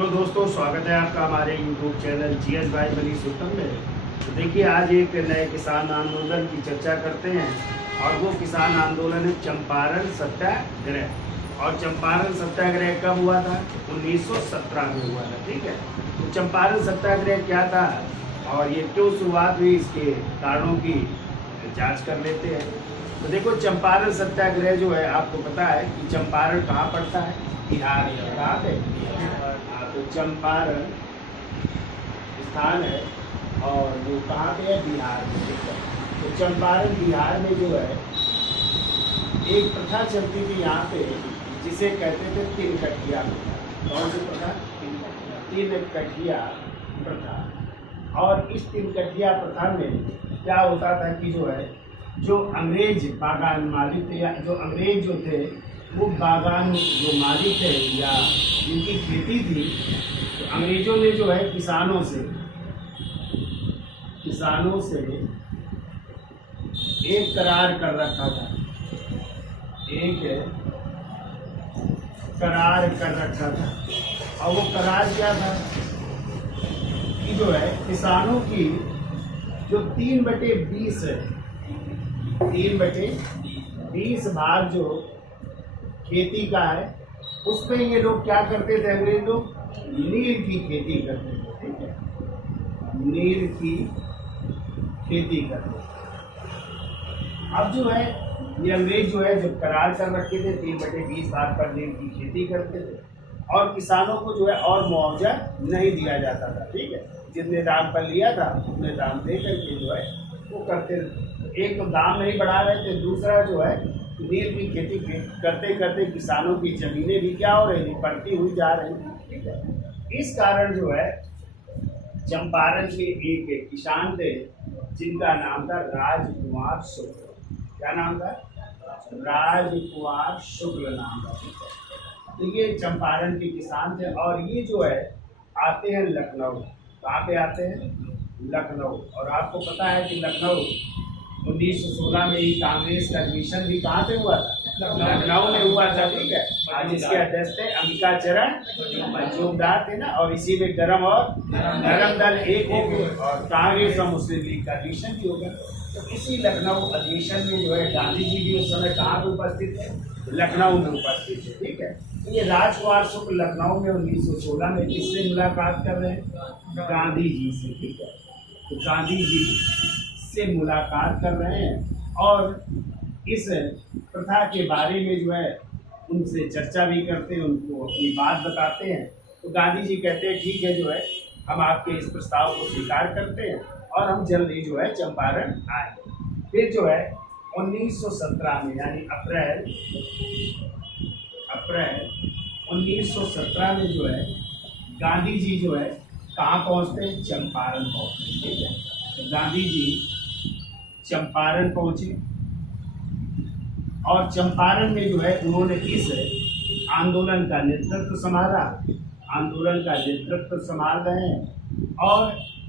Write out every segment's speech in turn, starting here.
Hello दोस्तों, स्वागत है आपका हमारे यूट्यूब चैनल जीएस भाई मनीष उत्तम में। तो देखिए, आज एक नए किसान आंदोलन की चर्चा करते हैं और वो किसान आंदोलन है चंपारण सत्याग्रह। और चंपारण सत्याग्रह कब हुआ था? 1917 में हुआ था। ठीक है, तो चंपारण सत्याग्रह क्या था और ये क्यों शुरुआत हुई, इसके कारणों की जांच कर लेते हैं। तो देखो, चंपारण सत्याग्रह जो है, आपको पता है कि चंपारण कहाँ पड़ता है? बिहार में। कहाँ पे? तो चंपारण स्थान है और वो कहाँ पे है? बिहार में। ठीक है, तो चंपारण बिहार में जो है एक प्रथा चलती थी यहाँ पे, जिसे कहते थे तीन कठिया प्रथा। कौन सी प्रथा? तीन कठिया प्रथा। और इस तीन कठिया प्रथा में क्या होता था कि जो अंग्रेज बागान मालिक थे, या जो अंग्रेज जो थे वो बागान जो मालिक थे या जिनकी खेती थी, तो अंग्रेजों ने जो है किसानों से एक करार कर रखा था। एक करार कर रखा था, और वो करार क्या था कि जो है किसानों की जो 3/20 है, 3/20 भाग जो खेती का है, उसमें ये लोग क्या करते थे? अंग्रेज लोग नील की खेती करते थे। ठीक है, नील की खेती करते थे। अब जो है ये अंग्रेज जो है जब करार कर रखे थे 3/20 भाग पर नील की खेती करते थे, और किसानों को जो है और मुआवजा नहीं दिया जाता था। ठीक है, जितने दाम पर लिया था उतने दाम दे करके जो है वो करते थे। एक तो दाम नहीं बढ़ा रहे थे, दूसरा जो है नील की खेती करते करते किसानों की जमीनें भी क्या हो रही थी? बढ़ती हुई जा रही थी। ठीक है, इस कारण जो है चंपारण के एक किसान थे जिनका नाम था राजकुमार शुक्ल। क्या नाम था? राजकुमार शुक्ल नाम था। तो ये चंपारण के किसान थे, और ये जो है आते हैं लखनऊ। कहाँ पे आते हैं? लखनऊ। और आपको पता है कि लखनऊ 1916 में ही कांग्रेस का एडमिशन भी कहाँ पे हुआ था? लखनऊ में हुआ था। ठीक है, आज इसके अध्यक्ष थे अंबिका चरण मजूमदार थे ना, और इसी में गरम और नरम दल एक हो गए, और कांग्रेस और मुस्लिम लीग का एडमिशन भी हो गया। तो इसी लखनऊ अधिवेशन में जो है गांधी जी भी उस समय कहाँ पे उपस्थित थे? लखनऊ में उपस्थित थे। ठीक है, तो ये राजकुमार शुक्ल लखनऊ में 1916 में किससे मुलाकात कर रहे हैं? गांधी जी से। ठीक है, तो गांधी जी से मुलाकात कर रहे हैं और इस प्रथा के बारे में जो है उनसे चर्चा भी करते हैं, उनको अपनी बात बताते हैं। तो गांधी जी कहते हैं ठीक है, जो है हम आपके इस प्रस्ताव को स्वीकार करते हैं और हम जल्द ही जो है चंपारण आएंगे। फिर जो है 1917 में, यानी अप्रैल 1917 में जो है गांधी जी जो है कहाँ पहुँचते हैं? चंपारण पहुँचते हैं। ठीक है, तो गांधी जी चंपारण पहुँचे, और चंपारण में जो है उन्होंने इस आंदोलन का नेतृत्व संभाला। आंदोलन का नेतृत्व संभाल रहे हैं, और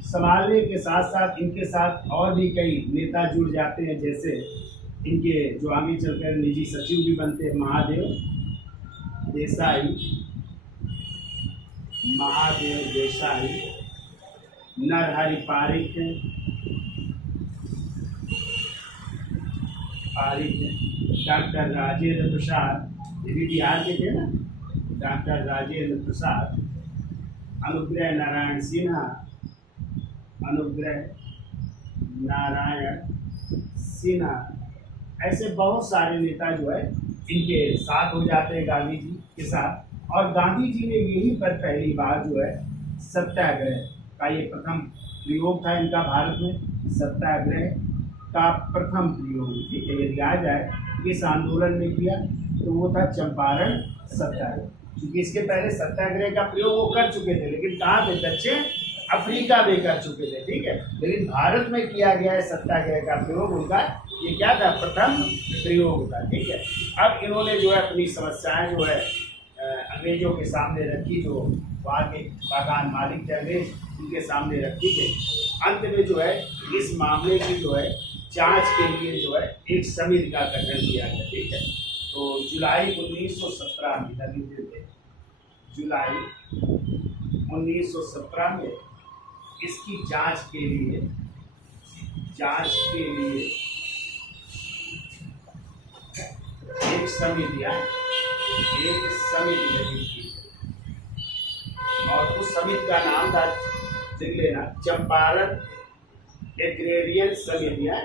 संभालने के साथ साथ इनके साथ और भी कई नेता जुड़ जाते हैं, जैसे इनके जो आगे चलकर निजी सचिव भी बनते हैं, महादेव देसाई, नरहरि पारिक, डॉक्टर राजेंद्र प्रसाद, ये भी बिहार के थे ना, डॉक्टर राजेंद्र प्रसाद, अनुग्रह नारायण सिन्हा, ऐसे बहुत सारे नेता जो है इनके साथ हो जाते हैं गांधी जी के साथ। और गांधी जी ने यहीं पर पहली बार जो है सत्याग्रह का ये प्रथम प्रयोग था इनका भारत में। सत्याग्रह का प्रथम प्रयोग, ठीक है, यदि आ जाए इस आंदोलन में किया तो वो था चंपारण सत्याग्रह। क्योंकि इसके पहले सत्याग्रह का प्रयोग वो कर चुके थे, लेकिन कहाँ पे? दक्षिण अफ्रीका में कर चुके थे। ठीक है, लेकिन भारत में किया गया है सत्याग्रह का प्रयोग, उनका ये क्या था? प्रथम प्रयोग था। ठीक है, अब इन्होंने जो है अपनी समस्याएं जो है अंग्रेजों के सामने रखी, जो वहाँ के बागान मालिक थे अंग्रेज, उनके सामने रखी थी। अंत में जो है इस मामले की जो है जांच के लिए जो है एक समिति का गठन किया गया। ठीक है, तो जुलाई 1917 में जुलाई 1917 में इसकी जांच के लिए एक समिति गठित की और उस समिति का नाम था, लिख लेना, चंपारण एग्रेरियन समिति है,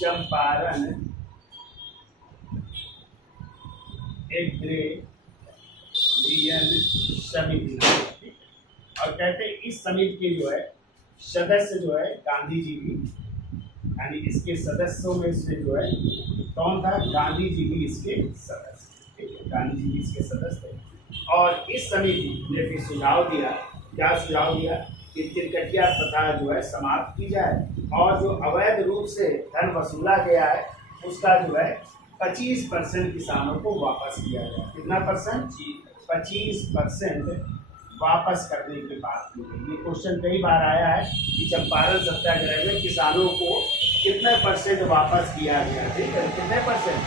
चंपारण एग्रेरियन समिति। और कहते हैं इस समिति के जो है सदस्य जो है गांधी जी भी, यानी इसके सदस्यों में से जो है कौन था, गांधी जी भी इसके सदस्य, ठीक है, गांधी जी भी इसके सदस्य थे। और इस समिति ने भी सुझाव दिया, क्या सुझाव दिया कि तिलकटिया प्रथा जो है समाप्त की जाए और जो अवैध रूप से धन वसूला गया है उसका जो है 25% किसानों को वापस किया जाए। कितना परसेंट? 25% वापस करने की बात की गई। ये क्वेश्चन कई बार आया है कि चंपारण सत्याग्रह में किसानों को कितने परसेंट वापस किया गया, ठीक है, कितने परसेंट?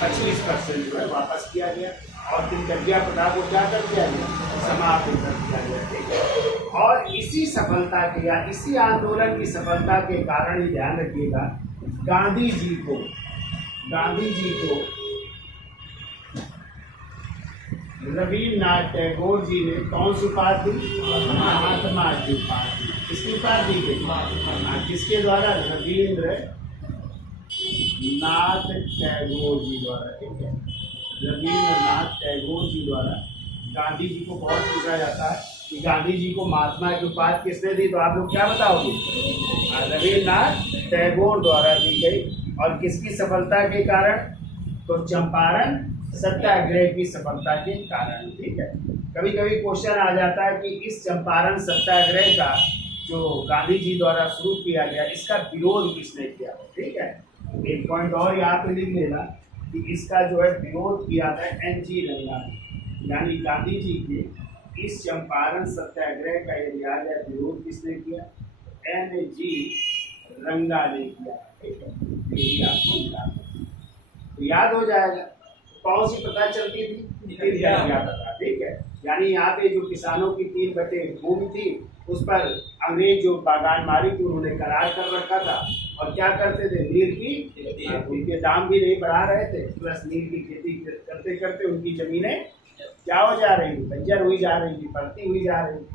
25% जो है वापस किया गया और तिलकटिया प्रथा को क्या कर दिया गया, समाप्त कर दिया गया, ठीक है। और इसी सफलता के या इसी आंदोलन की सफलता के कारण ही ध्यान रखिएगा, गांधी जी को रविन्द्रनाथ टैगोर जी ने कौन सी उपाधि दी? महात्मा की उपाधि। किसकी उपाधि दी? किसके द्वारा? रविन्द्रनाथ टैगोर जी द्वारा, ठीक है, रविन्द्रनाथ टैगोर जी द्वारा। गांधी जी को बहुत पूछा जाता है कि गांधी जी को महात्मा की उपाधि किसने दी, तो आप लोग क्या बताओगे? रविन्द्रनाथ टैगोर द्वारा दी गई। और किसकी सफलता के कारण? तो चंपारण सत्याग्रह की सफलता के कारण, ठीक है। कभी कभी क्वेश्चन आ जाता है कि इस चंपारण सत्याग्रह का जो गांधी जी द्वारा शुरू किया गया इसका विरोध किसने किया, ठीक है। एक पॉइंट और यहाँ पे लिख लेना कि इसका जो है विरोध किया था NG रंगा ने, यानी गांधी जी के इस चंपारण सत्याग्रह का यदि आ जाए विरोध किसने किया? NG रंगा ने किया, ठीक है। ये आपको तो याद हो जाएगा। कौन सी प्रथा चलती थी? तिलकटिया प्रथा, ठीक है। यानी यहाँ पे जो किसानों की 3 बटे भूमि थी उस पर अंग्रेज जो बागान मारी थी उन्होंने करार कर रखा था और क्या करते थे, नील की खेती, उनके दाम भी नहीं बढ़ा रहे थे, प्लस नील की खेती करते करते उनकी जमीनें क्या हो जा रही थी, बंजर हुई जा रही थी, पलती हुई जा रही थी।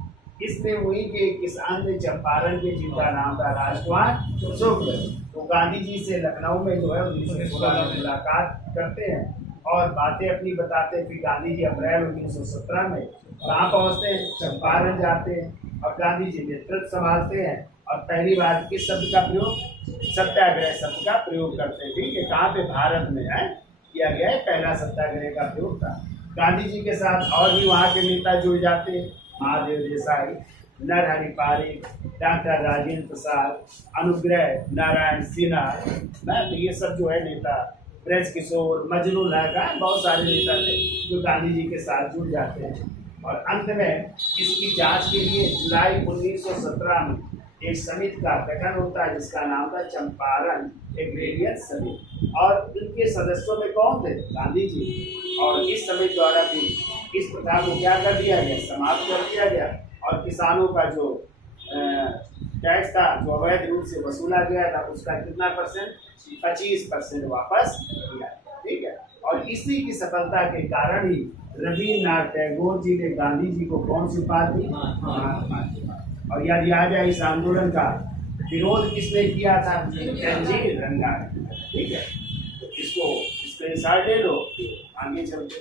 इसलिए वही के किसान ने चंपारण के, जिनका नाम था राजकुमार शुक्ल, तो गांधी जी से लखनऊ में जो है 1916 में मुलाकात करते हैं और बातें अपनी बताते हैं। फिर गांधी जी अप्रैल 1917 में कहाँ पहुँचते हैं? चंपारण जाते हैं और गांधी जी नेतृत्व संभालते हैं और पहली बार किस शब्द का प्रयोग? सत्याग्रह शब्द का प्रयोग करते हैं, ठीक है। कहाँ पे? भारत में है किया गया है, पहला सत्याग्रह का प्रयोग था। गांधी जी के साथ और भी वहाँ के नेता जुड़ जाते हैं, महादेव देसाई, नरहरि पारिक, डॉक्टर राजेंद्र प्रसाद, अनुग्रह नारायण सिन्हा, तो ये सब जो है नेता, ब्रज किशोर, मजनू लहका, बहुत सारे नेता थे जो गांधी जी के साथ जुड़ जाते हैं। और अंत में इसकी जांच के लिए जुलाई 1917 में एक समिति का गठन होता है जिसका नाम था चंपारण एग्रेरियन समिति। और इनके सदस्यों में कौन थे? गांधी जी। और इस समिति द्वारा भी इस प्रथा को क्या कर दिया गया? समाप्त कर दिया गया और किसानों का जो टैक्स था जो अवैध रूप से वसूला गया था उसका कितना परसेंट? 25% वापस किया, ठीक है। और इसी की सफलता के कारण ही रविन्द्रनाथ टैगोर जी ने गांधी जी को कौन सी उपाधि दी? महात्मा की उपाधि। और याद आ जाए इस आंदोलन का विरोध किसने किया था? NG रंगा ने, ठीक है। तो इसको स्क्रीनशॉट ले लो, आगे चलते।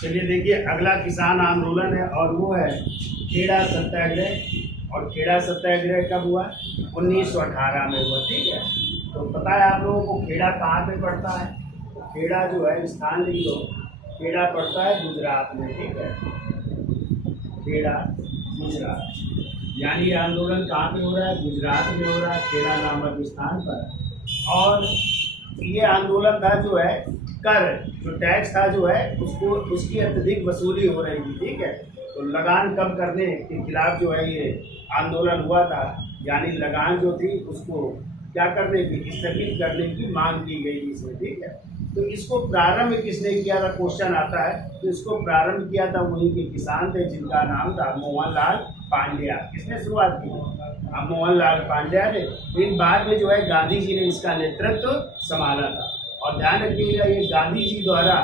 चलिए देखिए अगला किसान आंदोलन है और वो है खेड़ा सत्याग्रह। और खेड़ा सत्याग्रह कब हुआ? 1918 में हुआ, ठीक है। तो पता है आप लोगों को खेड़ा कहाँ पे पड़ता है? खेड़ा जो है स्थान लिख लो, खेड़ा पड़ता है गुजरात में, ठीक है। खेड़ा गुजरात, यानी ये आंदोलन कहाँ पे हो रहा है? गुजरात में हो रहा है, खेड़ा नामक स्थान पर। और ये आंदोलन था जो है कर, जो टैक्स था जो है उसको, उसकी अत्यधिक वसूली हो रही थी, ठीक है। तो लगान कम करने के खिलाफ जो है ये आंदोलन हुआ था, यानी लगान जो थी उसको क्या करने की, स्थगित करने की मांग की गई इसमें, ठीक है। तो इसको प्रारंभ किसने किया था, क्वेश्चन आता है। तो इसको प्रारंभ किया था वहीं के किसान थे जिनका नाम था मोहनलाल पांड्या। किसने शुरुआत की? अब मोहनलाल पांड्या ने। लेकिन बाद में जो है गांधी जी ने इसका नेतृत्व संभाला था। और ध्यान रखिएगा ये गांधी जी द्वारा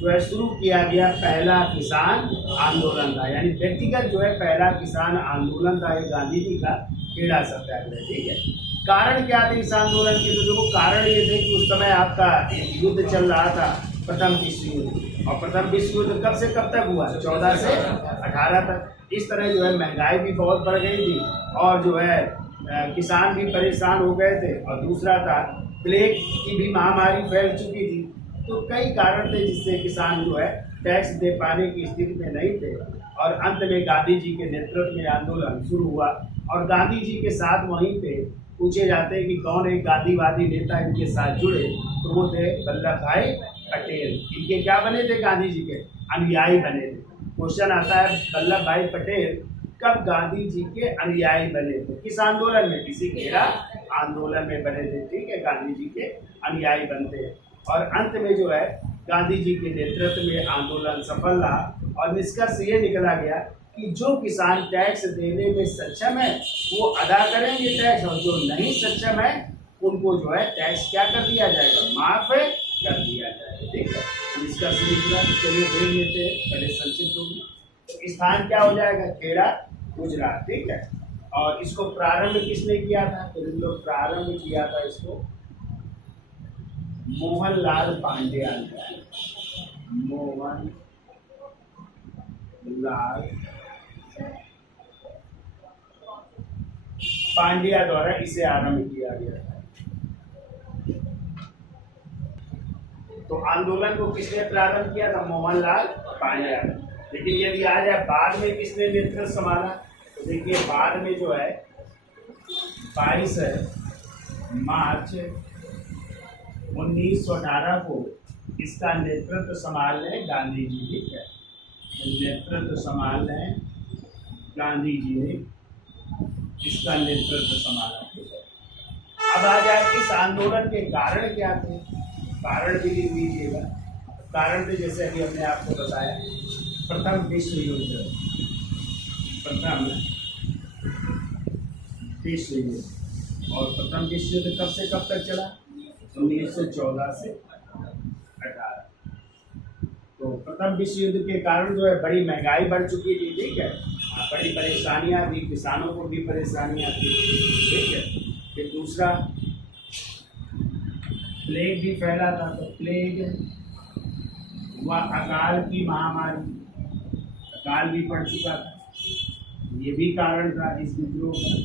जो है शुरू किया गया पहला किसान आंदोलन था, यानी व्यक्तिगत जो है पहला किसान आंदोलन था ये गांधी जी का खेड़ा सत्याग्रह। ठीक है, कारण क्या थे इस आंदोलन के? तो देखो कारण ये थे कि उस समय आपका एक युद्ध चल रहा था, प्रथम विश्व युद्ध। और प्रथम विश्व युद्ध कब से कब तक हुआ? 14 से 18 तक। इस तरह जो है महंगाई भी बहुत बढ़ गई थी और जो है किसान भी परेशान हो गए थे। और दूसरा था प्लेग की भी महामारी फैल चुकी थी। तो कई कारण थे जिससे किसान जो है टैक्स दे पाने की स्थिति में नहीं थे। और अंत में गांधी जी के नेतृत्व में आंदोलन शुरू हुआ। और गांधी जी के साथ वहीं पे पूछे जाते हैं कि कौन एक गांधीवादी नेता इनके साथ जुड़े, तो वो थे वल्लभ भाई पटेल। इनके क्या बने थे? गांधी जी के अनुयायी बने थे। क्वेश्चन आता है वल्लभ भाई पटेल कब गांधी जी के अनुयायी बने थे? किस आंदोलन में? किसी खेड़ा आंदोलन में बने थे। ठीक है, गांधी जी के अनुयायी बनते हैं। और अंत में जो है गांधी जी के नेतृत्व में आंदोलन सफल रहा। और निष्कर्ष ये निकला गया कि जो किसान टैक्स देने में सक्षम है वो अदा करेंगे टैक्स, और जो नहीं सक्षम है उनको जो है टैक्स क्या कर दिया जाएगा? माफ कर दिया जाएगा। ठीक है, निष्कर्ष निकला। चलिए देख लेते हैं पहले संक्षिप्त होगी। स्थान क्या हो जाएगा? खेड़ा गुजरात। ठीक है, और इसको प्रारंभ किसने किया था? तो इन लोग प्रारंभ किया था इसको मोहनलाल पांड्या ने। मोहनलाल पांड्या द्वारा इसे आरंभ किया गया था। तो आंदोलन को किसने प्रारंभ किया था? मोहनलाल पांड्या। लेकिन यदि आ जाए बाद में किसने नेतृत्व संभाला, तो देखिए बाद में जो है 22 मार्च 1918 को इसका नेतृत्व संभालने गांधी जी। ठीक है, नेतृत्व संभालने गांधी जी ने इसका नेतृत्व संभाला। ठीक है, अब आ जाए इस आंदोलन के कारण क्या थे? कारण भी लिख लीजिएगा। कारण थे जैसे अभी हमने आपको बताया प्रथम विश्व युद्ध। प्रथम विश्व युद्ध। और प्रथम विश्व युद्ध कब से कब तक चला? 1914 से 18। तो प्रथम विश्व युद्ध के कारण जो है बड़ी महंगाई बढ़ चुकी थी। ठीक है, बड़ी परेशानियां थी, किसानों को भी परेशानियां थी। ठीक है, फिर दूसरा प्लेग भी फैला था। तो प्लेग व अकाल की महामारी, अकाल भी पड़ चुका था, ये भी कारण था इस विद्रोह का।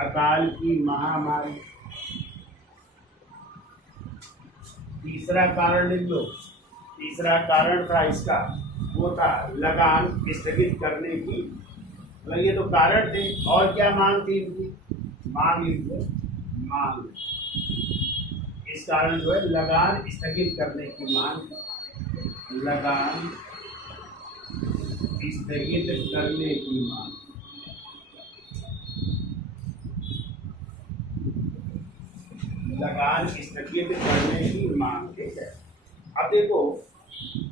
अकाल की महामारी। तीसरा कारण लिख लो। तीसरा कारण था इसका, वो था लगान स्थगित करने की। मतलब ये तो कारण थे। और क्या मांग थी इनकी? मांग लिख लो, मांग। इस कारण जो है लगान स्थगित करने की मांग। लगान स्थगित करने की मांग। लगान स्थगित करने की मांग। ठीक है, अब देखो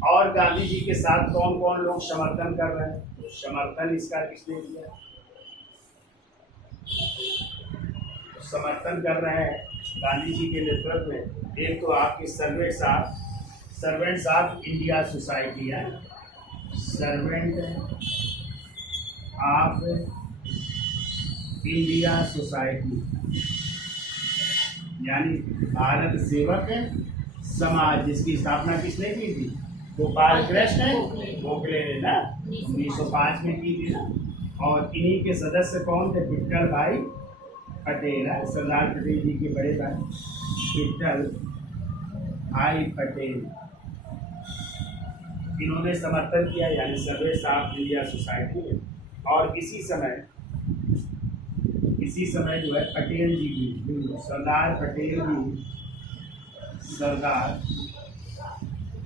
और गांधी जी के साथ कौन कौन लोग समर्थन कर रहे हैं? तो समर्थन इसका किसने किया? समर्थन कर रहे हैं गांधी जी के नेतृत्व में। एक तो आपकी सर्वेंट्स ऑफ इंडिया सोसाइटी है, सर्वेंट ऑफ इंडिया सोसाइटी, यानी भारत सेवक समाज, जिसकी स्थापना किसने की थी? गोपाल कृष्ण गोखले ने ना 1905 में की थी ना। और इन्हीं के सदस्य कौन थे? विट्ठल भाई पटेल, सरदार पटेल जी के बड़े भाई विट्ठल भाई पटेल। इन्होंने समर्थन किया, यानी सर्वेंट्स ऑफ इंडिया सोसाइटी में। और इसी समय जो है पटेल जी भी, सरदार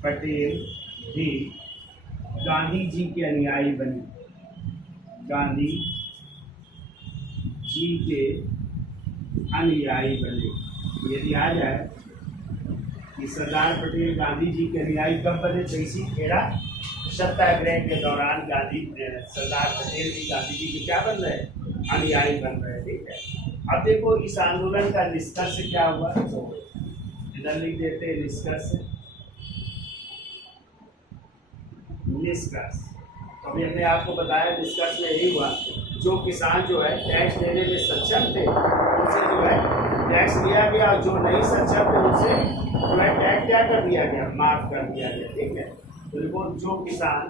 पटेल भी गांधी जी के अनुयायी बने। गांधी जी के अनुयायी बने। यदि आ जाए कि सरदार पटेल गांधी जी के अनुयायी कब बने थे? इसी खेड़ा सत्याग्रह के दौरान सरदार पटेल भी गांधी जी के क्या बन रहे हैं? अनुयायी बन रहे हैं। ठीक है, अब देखो इस आंदोलन का निष्कर्ष क्या हुआ, तो इधर लिख देते हैं निष्कर्ष। निष्कर्ष तो अभी हमने आपको बताया निष्कर्ष में यही हुआ, जो किसान जो है टैक्स देने में सक्षम थे उनसे जो है टैक्स दिया गया, और जो नहीं सक्षम थे उनसे जो है टैक्स क्या कर दिया गया? माफ कर दिया गया। ठीक है, तो देखो जो किसान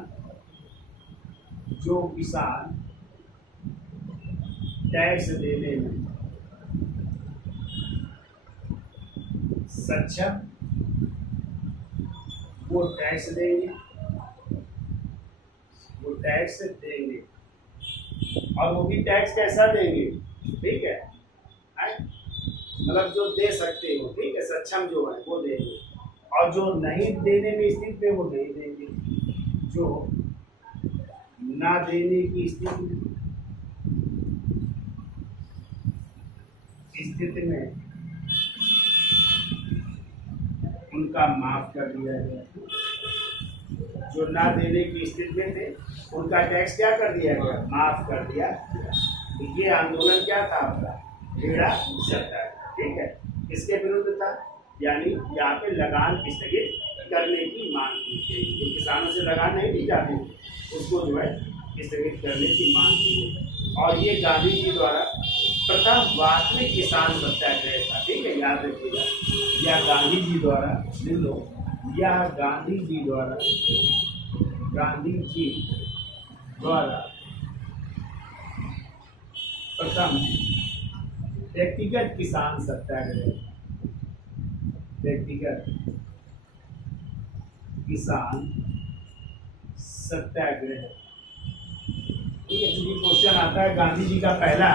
टैक्स देने में सक्षम वो टैक्स देंगे, और वो भी टैक्स कैसा देंगे? ठीक है, मतलब जो दे सकते हो, ठीक है, सक्षम जो है वो देंगे, और जो नहीं देने में स्थित में वो नहीं देंगे। जो ना देने की स्थिति में उनका माफ कर दिया गया। जो ना देने की स्थिति में थे उनका टैक्स क्या कर दिया गया? माफ कर दिया। तो ये आंदोलन क्या था आपका? खेड़ा सत्याग्रह। ठीक है, इसके विरुद्ध था, यानी यहाँ पे लगान स्थगित करने की मांग की गई। जो किसानों से लगान नहीं दी जाती उसको जो है स्थगित करने की मांग की गई, और ये गांधी जी द्वारा प्रथम वास्तविक किसान सत्याग्रह था। ठीक है, याद रखिएगा, यह गांधी जी द्वारा प्रथम व्यक्तिगत किसान सत्याग्रह, ठीक है। चूंकि क्वेश्चन आता है गांधी जी का पहला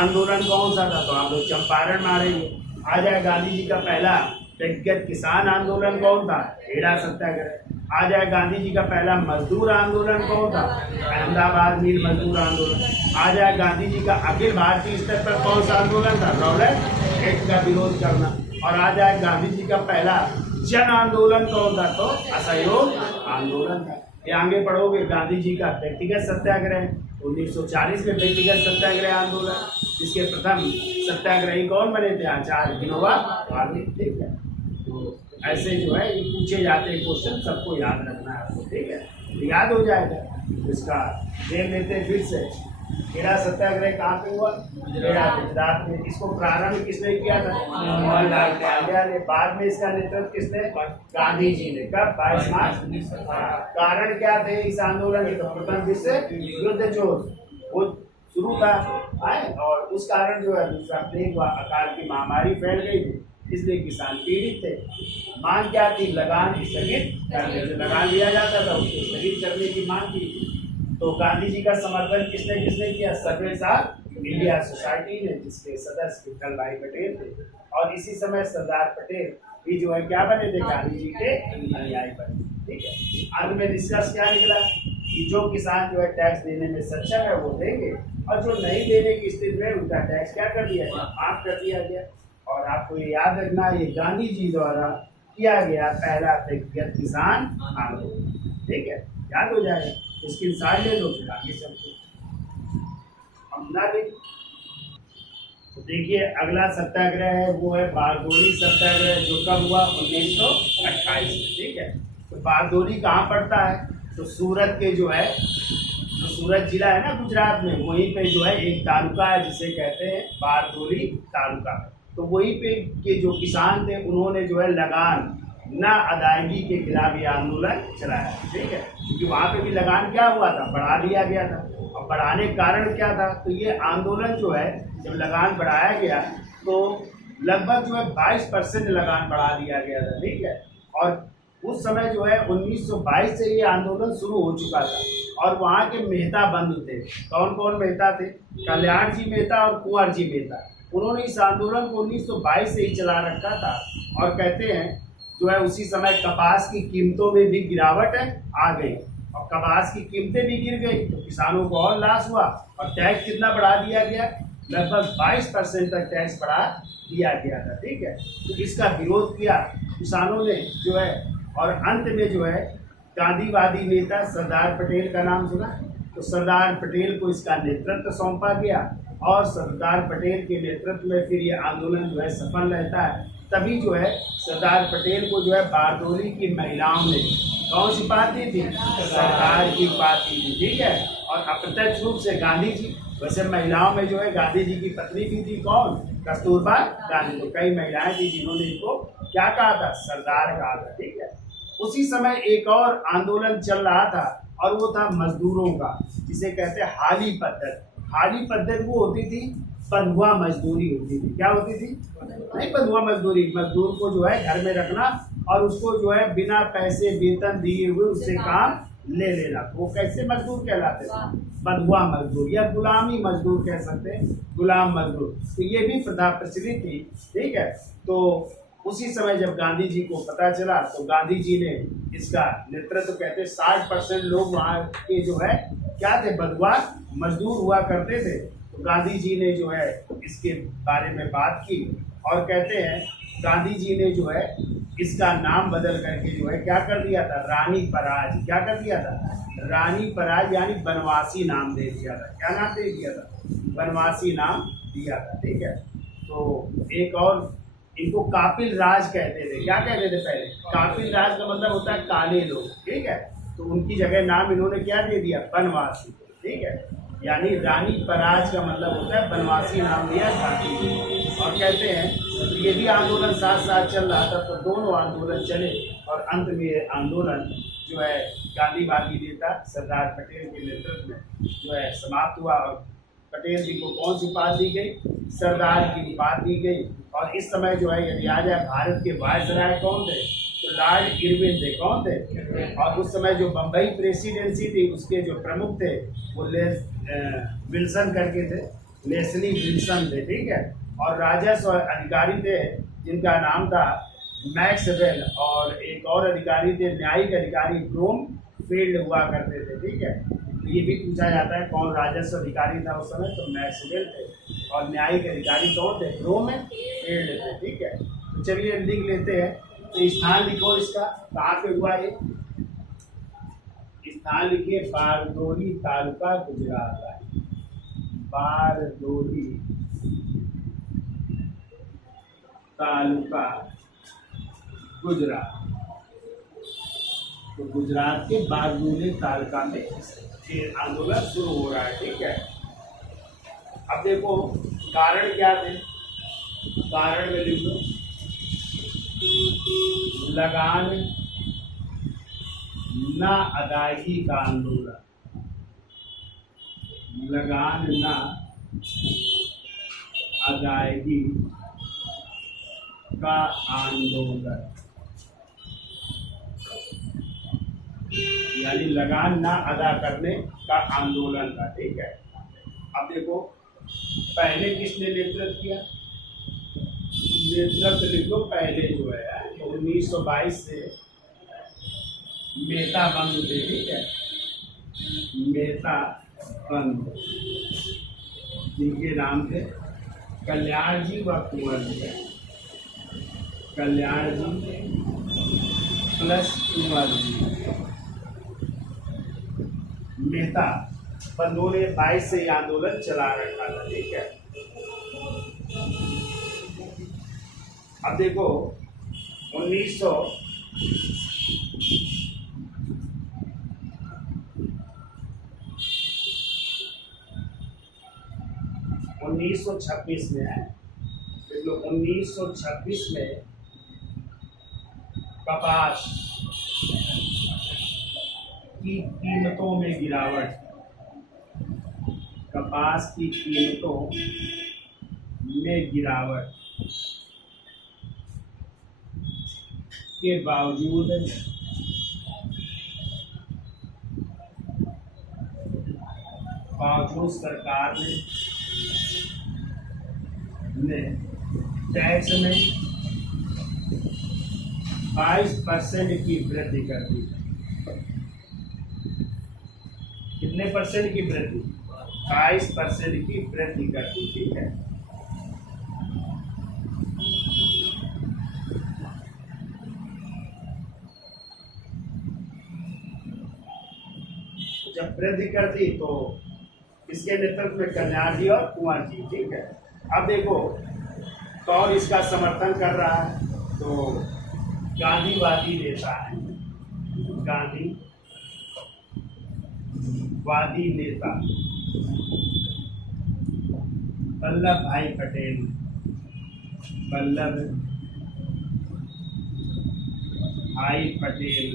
आंदोलन कौन सा था, तो आप लोग चंपारण मारेंगे। आ जाए गांधी जी का पहला व्यक्तिगत किसान आंदोलन कौन था? खेड़ा सत्याग्रह। आ जाए गांधी जी का पहला मजदूर आंदोलन कौन था? अहमदाबाद मिल मजदूर आंदोलन। आ जाए गांधी जी का अखिल भारतीय स्तर पर कौन सा आंदोलन था? रॉलेट एक्ट का विरोध करना। और आ जाए गांधी जी का पहला जन आंदोलन कौन था? तो असहयोग आंदोलन था। ये आगे पढ़ोगे, गांधी जी का व्यक्तिगत सत्याग्रह 1940 में व्यक्तिगत सत्याग्रह आंदोलन, इसके प्रथम सत्याग्रही कौन बने थे? आचार्य विनोबा भावे। ठीक है, तो ऐसे जो है ये पूछे जाते हैं क्वेश्चन, सबको याद रखना है आपको। ठीक है, तो याद हो जाएगा। इसका देख लेते हैं फिर से। खेड़ा सत्याग्रह कहाँ पे हुआ? गुजरात में। इसको प्रारंभ किसने किया था? मोहनलाल नेहरू ने। बाद में इसका नेतृत्व किसने? गांधी जी ने। कब? 22 मार्च। कारण क्या थे इस आंदोलन के? प्रथम विश्व युद्ध जो वो शुरू था, और उस कारण जो है दूसरा प्लेग हुआ, अकाल की महामारी फैल गई थी, इसलिए किसान पीड़ित थे। मांग क्या थी? लगान स्थगित करने। जो लगान लिया जाता था उसको स्थगित करने की मांग थी। तो गांधी जी का समर्थन किसने किया? सर्वेसार इंडिया सोसाइटी ने, जिसके सदस्य विठल भाई पटेल थे। और इसी समय सरदार पटेल भी जो है क्या बने थे? गांधी जी के अनुयायी बने। ठीक है, अंत में निष्कर्ष क्या निकला कि जो किसान जो है टैक्स देने में सक्षम है वो देंगे, और जो नहीं देने की स्थिति में उनका टैक्स क्या कर दिया? माफ कर दिया गया। और आपको ये याद रखना, ये गांधी जी द्वारा किया गया पहला व्यक्तिगत किसान आंदोलन। ठीक है, याद हो जाएगा। इसकी साइड ले लो, फिर आगे चलते हम ना ले। तो देखिए अगला सत्याग्रह है वो है बारदोली सत्याग्रह, जो कब हुआ? 1928 में। ठीक है, तो बारदोली कहाँ पड़ता है? तो सूरत के जो है, तो सूरत जिला है ना गुजरात में, वहीं पे जो है एक तालुका है जिसे कहते हैं बारदोली तालुका। तो वहीं पे के जो किसान थे उन्होंने जो है लगान ना अदायगी के खिलाफ ये आंदोलन चलाया। ठीक है, क्योंकि वहाँ पे भी लगान क्या हुआ था? बढ़ा दिया गया था। और बढ़ाने का कारण क्या था? तो ये आंदोलन जो है जब लगान बढ़ाया गया तो लगभग जो है 22% लगान बढ़ा दिया गया था। ठीक है, और उस समय जो है 1922 से ये आंदोलन शुरू हो चुका था, और वहाँ के मेहता बंधु थे। कौन कौन मेहता थे? कल्याण जी मेहता और कुंवर जी मेहता। उन्होंने इस आंदोलन को 1922 से ही चला रखा था। और कहते हैं जो है उसी समय कपास की कीमतों में भी गिरावट आ गई, और कपास की कीमतें भी गिर गई, तो किसानों को और लॉस हुआ, और टैक्स कितना बढ़ा दिया गया? लगभग 22% तक टैक्स बढ़ा दिया गया था। ठीक है, तो इसका विरोध किया किसानों ने जो है, और अंत में जो है गांधीवादी नेता सरदार पटेल का नाम सुना, तो सरदार पटेल को इसका नेतृत्व सौंपा गया और सरदार पटेल के नेतृत्व में फिर ये आंदोलन जो है सफल रहता है। तभी जो है सरदार पटेल को जो है बारडोली की महिलाओं ने कौन सी बात दी थी? सरकार की बात दी थी। ठीक है, और अप्रत्यक्ष रूप से गांधी जी, वैसे महिलाओं में जो है गांधी जी की पत्नी भी थी, कौन? कस्तूरबा गांधी। तो कई महिलाएं थी जिन्होंने इनको क्या कहा था? सरदार कहा था। ठीक है, उसी समय एक और आंदोलन चल रहा था और वो था मजदूरों का, जिसे कहते हैं हाली पद्धति। हाली पद्धति वो होती थी, बंधुआ मजदूरी होती थी। क्या होती थी? नहीं बंधुआ मजदूरी, मजदूर को जो है घर में रखना और उसको जो है बिना पैसे वेतन दिए हुए उससे काम ले लेना, तो वो कैसे मजदूर कहलाते थे? बंधुआ मजदूर या गुलामी मजदूर कह सकते हैं, गुलाम मजदूर। तो ये भी प्रथा प्रचलित थी। ठीक है, तो उसी समय जब गांधी जी को पता चला तो गांधी जी ने इसका नेतृत्व, कहते 60% लोग वहाँ के जो है क्या थे? बंधुआ मजदूर हुआ करते थे। तो गांधी जी ने जो है इसके बारे में बात की और कहते हैं गांधी जी ने जो है इसका नाम बदल करके जो है क्या कर दिया था? रानी पराज। क्या कर दिया था? रानी पराज, यानी बनवासी नाम दे दिया था। क्या नाम दे दिया था? बनवासी नाम दिया था। ठीक है, तो एक और इनको कापिल राज कहते थे। क्या कहते थे पहले? कापिल राज का मतलब होता है काले लोग। ठीक है, तो उनकी जगह नाम इन्होंने क्या दे दिया? बनवासी। ठीक है, यानी रानी पराज का मतलब होता है बनवासी नाम दिया गांधी जी। और कहते हैं ये भी आंदोलन साथ साथ चल रहा था, तो दोनों आंदोलन चले और अंत में ये आंदोलन जो है गांधीवादी नेता सरदार पटेल के नेतृत्व में जो है समाप्त हुआ। और पटेल जी को कौन सी उपाधि दी गई? सरदार की उपाधि दी गई। और इस समय जो है यदि आ जाए, भारत के वायसराय कौन थे? तो लॉर्ड इरविन थे। कौन थे? और उस समय जो बम्बई प्रेसिडेंसी थी उसके जो प्रमुख थे वो विल्सन करके थे, लेस्ली विल्सन थे। ठीक है, और राजस्व अधिकारी थे जिनका नाम था मैक्सवेल, और एक और अधिकारी थे न्यायिक अधिकारी ब्रूमफील्ड हुआ करते थे। ठीक है, तो ये भी पूछा जाता है कौन राजस्व अधिकारी था उस समय, तो मैक्सवेल थे, और न्यायिक अधिकारी कौन थे? ब्रूमफील्ड थे। ठीक है, तो चलिए लिख लेते हैं। तो स्थान लिखो इसका, कहाँ पे हुआ ये स्थान? लिखिए बारडोली तालुका गुजरात। बारडोली तालुका गुजरात। तो गुजरात के बारडोली तालुका में ये आंदोलन शुरू हो रहा है। ठीक है, अब देखो कारण क्या थे? कारण में लिख लो लगान ना अदायगी का आंदोलन। लगान ना अदायगी का आंदोलन, यानी लगान ना अदा करने का आंदोलन था। ठीक है, अब देखो पहले किसने नेतृत्व किया? नेतृत्व लिखो पहले जो है 1922 से मेहता बंधु थे। ठीक है, मेहता बंधु, जिनके नाम थे कल्याण जी व कुंवर जी। कल्याण जी प्लस कुंवर जी। मेहता बंधुओं ने 22 से आंदोलन चला रखा था। ठीक है, अब देखो 1926 में है, 1926 में कपास की कीमतों में गिरावट, कपास की कीमतों में गिरावट के बावजूद सरकार ने टैक्स में 22% की वृद्धि कर दी। कितने परसेंट की वृद्धि? 22% की वृद्धि कर दी। ठीक है, जब वृद्धि कर दी तो इसके नेतृत्व में कल्याण जी और कुंवर जी। ठीक है, अब देखो कौन इसका समर्थन कर रहा है, तो गांधीवादी नेता है, गांधीवादी नेता वल्लभ भाई पटेल, वल्लभ भाई पटेल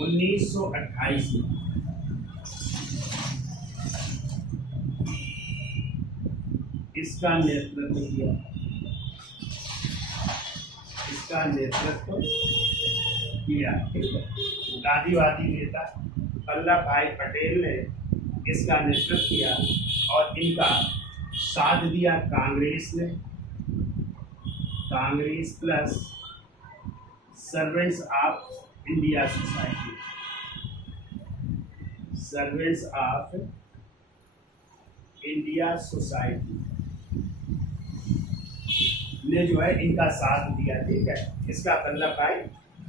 1928 में इसका नेतृत्व किया, ठीक है। गांधीवादी नेता वल्लभ भाई पटेल ने इसका नेतृत्व किया और इनका साथ दिया कांग्रेस ने, Congress plus servants of India society, servants of India society ने जो है इनका साथ दिया। ठीक है, इसका वल्लभ भाई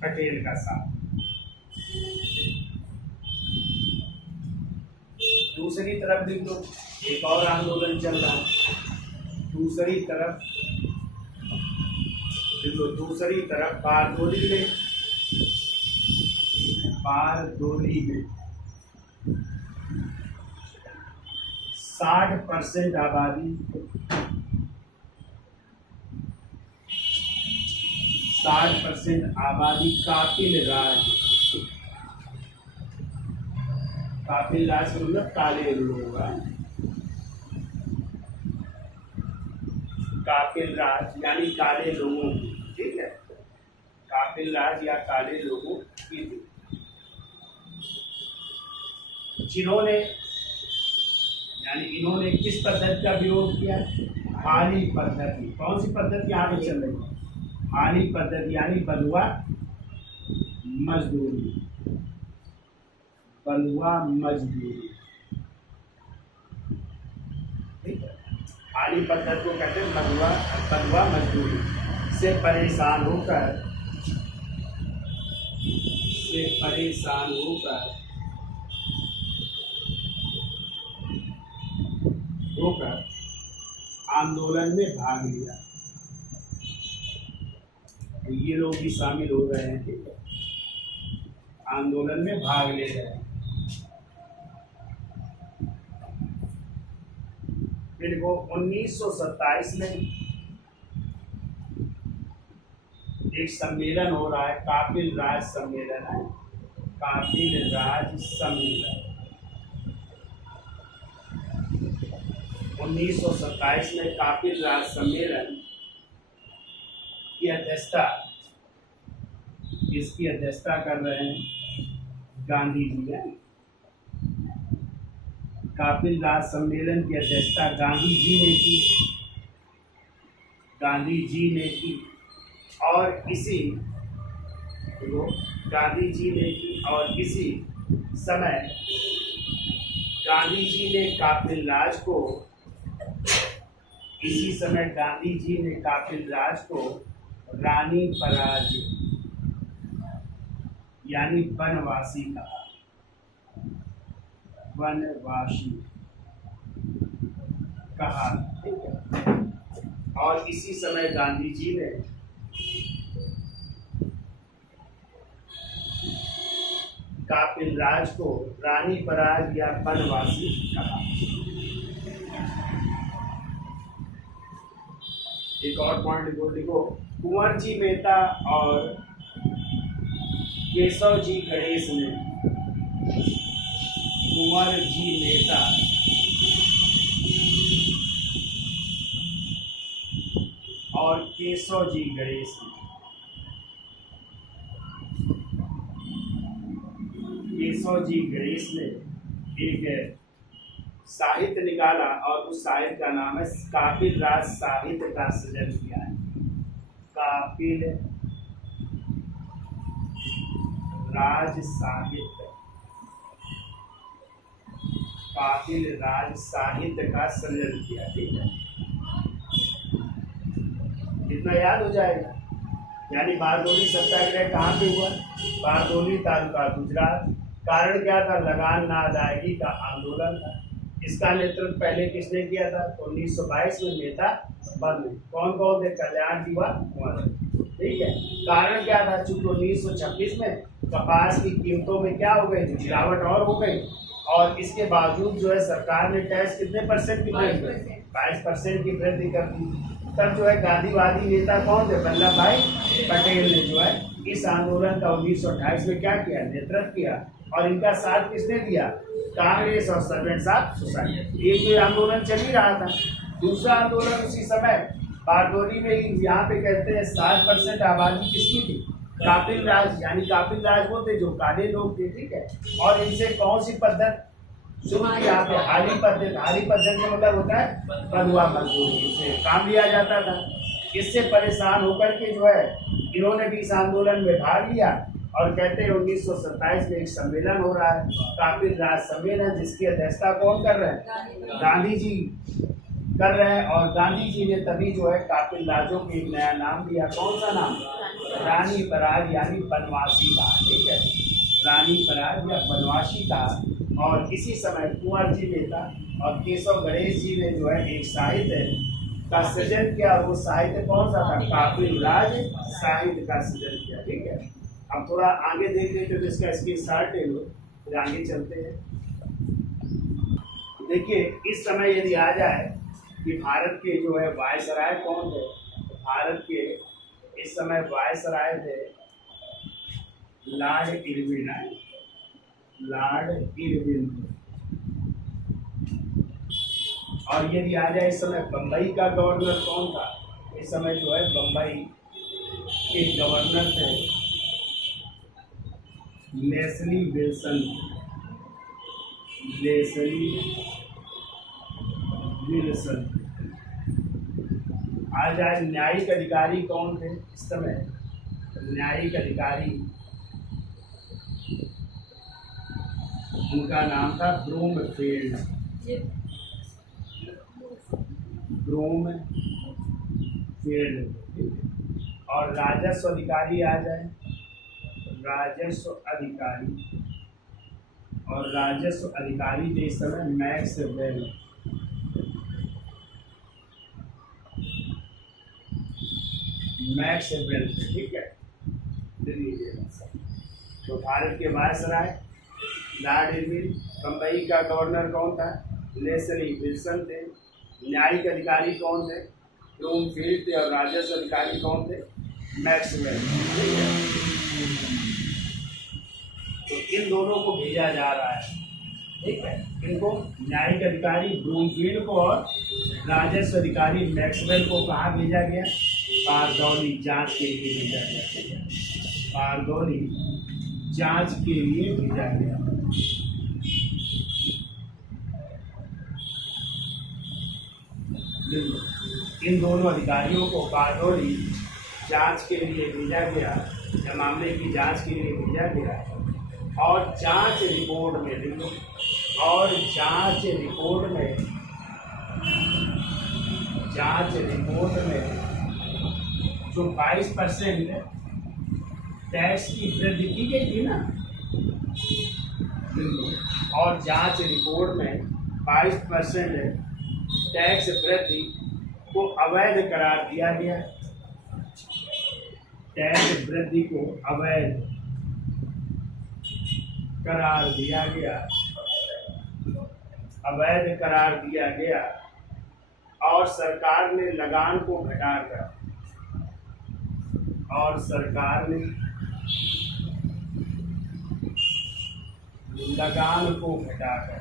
पटेल का साथ। दूसरी तरफ देख लो, एक और आंदोलन चल रहा है। दूसरी तरफ देख लो, दूसरी तरफ बारदोली में 60% आबादी, 60% आबादी काबिल राज, काबिल राज मतलब काले लोग, काबिल राज यानी काले लोगों की। ठीक है, काबिल राज या काले लोगों की, जिन्होंने यानी इन्होंने किस पद्धति का विरोध किया? हाली पद्धति। कौन सी पद्धति आगे चल रही है? हाली पद्धति यानी बंधुआ मजदूरी, बंधुआ मजदूरी। ठीक है, हाली पद्धति को कहते हैं बंधुआ मजदूरी से परेशान होकर आंदोलन में भाग लिया। तो ये लोग भी शामिल हो रहे हैं। ठीक है, आंदोलन में भाग ले रहे हैं। फिर वो 1927 में एक सम्मेलन हो रहा है, काबिल राज सम्मेलन है, काबिल राज सम्मेलन। 1927 में काबिल राज सम्मेलन की अध्यक्षता, इसकी अध्यक्षता कर रहे हैं गांधी जी है। काबिल राज सम्मेलन की अध्यक्षता गांधी जी ने की और इसी समय गांधी जी ने काबिल राज को रानी पराग यानी वनवासी कहा, और इसी समय गांधी जी ने काबिल राज को रानी पराग या वनवासी कहा। एक और पॉइंट लिखो, कुंवर जी मेहता और केशव जी गणेश ने, कुंवर जी मेहता और केशव जी गणेश ने, एक साहित्य निकाला और उस साहित्य का नाम है काबिल राज साहित्य का सृजन किया है। काबिल राज साहित्य काबिल राज साहित्य का सृजन किया। ठीक है, इतना याद हो जाएगा। यानी बारडोली सत्याग्रह कहाँ पे हुआ? बारडोली तालुका गुजरात। कारण क्या था? लगान ना अदायगी का आंदोलन था। इसका नेतृत्व पहले किसने किया था? 1922 में नेता बदले। कौन कौन थे? कल्याण जी व कुंवर। ठीक है, कारण क्या था? चूंकि 1926 में कपास की कीमतों में क्या हो गई थी? गिरावट और हो गई, और इसके बावजूद जो है सरकार ने टैक्स कितने परसेंट की वृद्धि? 22% की वृद्धि कर दी। तब जो है गांधीवादी नेता कौन थे? वल्लभ भाई पटेल ने जो है इस आंदोलन का 1928 में क्या किया? नेतृत्व किया। और इनका साथ किसने दिया? कांग्रेस और सर्वेंट्स ऑफ सोसाइटी। एक तो आंदोलन चल ही रहा था। दूसरा आंदोलन उसी समय बारडोली में ही, यहाँ पे कहते हैं 60% आबादी किसकी थी? काबिल राज। यानी काबिल राज वो थे जो काले लोग थे। ठीक है, और इनसे कौन सी पद्धत शुरू की? यहाँ पे हाली पद्धति। हाली पद्धति का मतलब होता है बंधुआ मजदूरी, से काम लिया जाता था। इससे परेशान होकर के जो है इन्होंने भी इस आंदोलन में भाग लिया, और कहते हैं 1927 में एक सम्मेलन हो रहा है, काबिल राज सम्मेलन, जिसकी अध्यक्षता कौन कर रहे हैं? गांधी जी कर रहे हैं। और गांधी जी ने तभी जो है काबिल राजों को एक नया नाम दिया। कौन सा नाम? रानी पराग, यानी बनवासी का। ठीक है, रानी पराग या बनवासी का। और इसी समय कुंवर जी नेता और केशव गणेश जी ने जो है एक साहित्य का सृजन किया। वो साहित्य कौन सा था? काबिल राज साहित्य का सृजन किया। ठीक है, अब थोड़ा आगे देख लेते तो इसका स्क्रीनशॉट ले लो, फिर आगे चलते हैं। देखिए, इस समय यदि आ जाए कि भारत के जो है वायसराय कौन थे? भारत के इस समय वायसराय थे लॉर्ड इरविन। Lord Irwin. और यदि आ जाए इस समय बम्बई का गवर्नर कौन था? इस समय जो है बम्बई के गवर्नर थे लेस्ली विल्सन। Leslie Wilson. आ जाए न्यायिक अधिकारी कौन थे इस समय? न्यायिक अधिकारी, उनका नाम था ब्रूमफील्ड। ब्रूमफील्ड। और राजस्व अधिकारी आ जाए, राजस्व अधिकारी, और राजस्व अधिकारी थे इस समय मैक्सवेल। मैक्सवेल। ठीक है, तो भारत के वायसराय लॉर्ड इरविन। बम्बई का गवर्नर कौन था? लेस्ली विल्सन थे। न्यायिक अधिकारी कौन थे? ब्रूमफील्ड थे। और राजस्व अधिकारी कौन थे? मैक्सवेल। ठीक है, तो इन दोनों को भेजा जा रहा है। ठीक है, इनको न्यायिक अधिकारी ब्रूमफील्ड को और राजस्व अधिकारी मैक्सवेल को कहाँ भेजा गया? बारडोली जांच के लिए भेजा गया। ठीक है, बारडोली जांच के लिए भेजा गया। इन दोनों अधिकारियों को बारडोली जांच के लिए भेजा गया, या मामले की जांच के लिए भेजा गया। और जांच रिपोर्ट में लिखो, और जांच रिपोर्ट में जो 22% टैक्स की वृद्धि की गई थी ना, और जांच रिपोर्ट में 22% टैक्स वृद्धि को अवैध करार दिया गया। टैक्स वृद्धि को अवैध करार दिया गया, अवैध करार दिया गया। और सरकार ने लगान को घटाकर, और सरकार ने लगान को घटाकर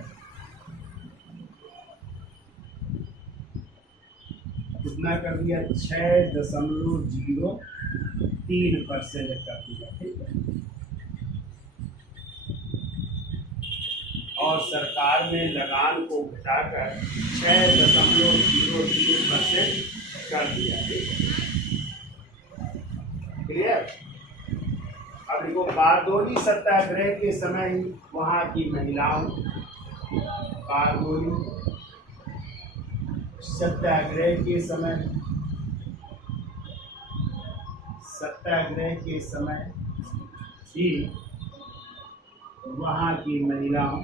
कितना कर दिया? 6.03% कर दिया। ठीक है, और सरकार ने लगान को घटाकर 6.03% कर दिया। ठीक है, क्लियर? अब देखो, बारडोली सत्याग्रह के समय ही वहाँ की महिलाओं बारडोली सत्याग्रह के समय ही वहाँ की महिलाओं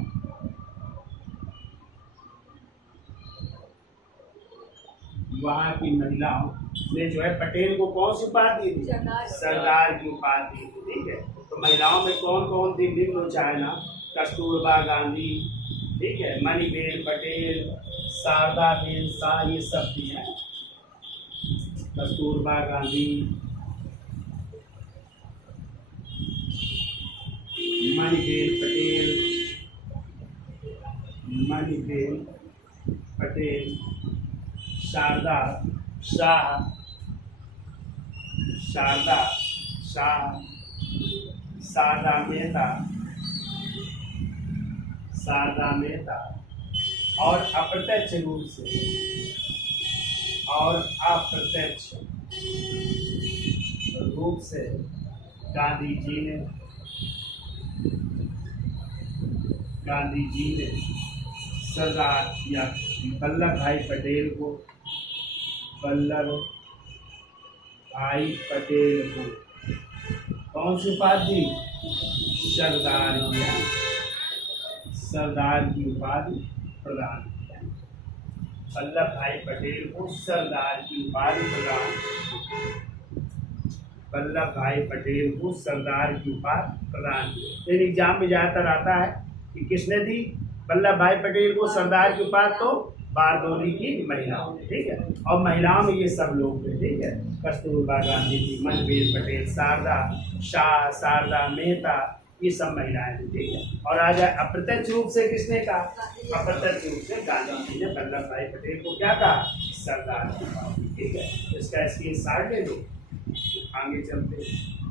ने जो है पटेल को कौन सी उपाधि दी? सरदार की उपाधि दी। ठीक है, तो महिलाओं में कौन कौन थी? निम्न चाइना, कस्तूरबा गांधी, ठीक है, मणिबेन पटेल, शारदाबेन शाह, ये सब थी हैं। कस्तूरबा गांधी, मणिबेन पटेल, शारदा मेहता और अप्रत्यक्ष रूप से गांधी जी ने सरदार या वल्लभ भाई पटेल को कौन सी उपाधि? सरदार की उपाधि प्रदान किया। वल्लभ भाई पटेल को सरदार की उपाधि प्रदान की। एग्जाम में ज्यादातर आता है कि किसने दी? वल्लभ भाई पटेल को सरदार की उपाधि, तो बारडोली की महिलाओं ने। ठीक है, और महिलाओं में ये सब लोग थे। ठीक है, कस्तूरबा गांधी जी, मणिबेन पटेल, शारदा मेहता, ये सब महिलाएं थी। ठीक है, और आज अप्रत्यक्ष रूप से किसने कहा? अप्रत्यक्ष रूप से गांधी जी ने वल्लभ भाई पटेल को क्या कहा? सरदार की उपाधि। ठीक है, इसका स्क्रीनशॉट ले लो, आगे चलते हैं।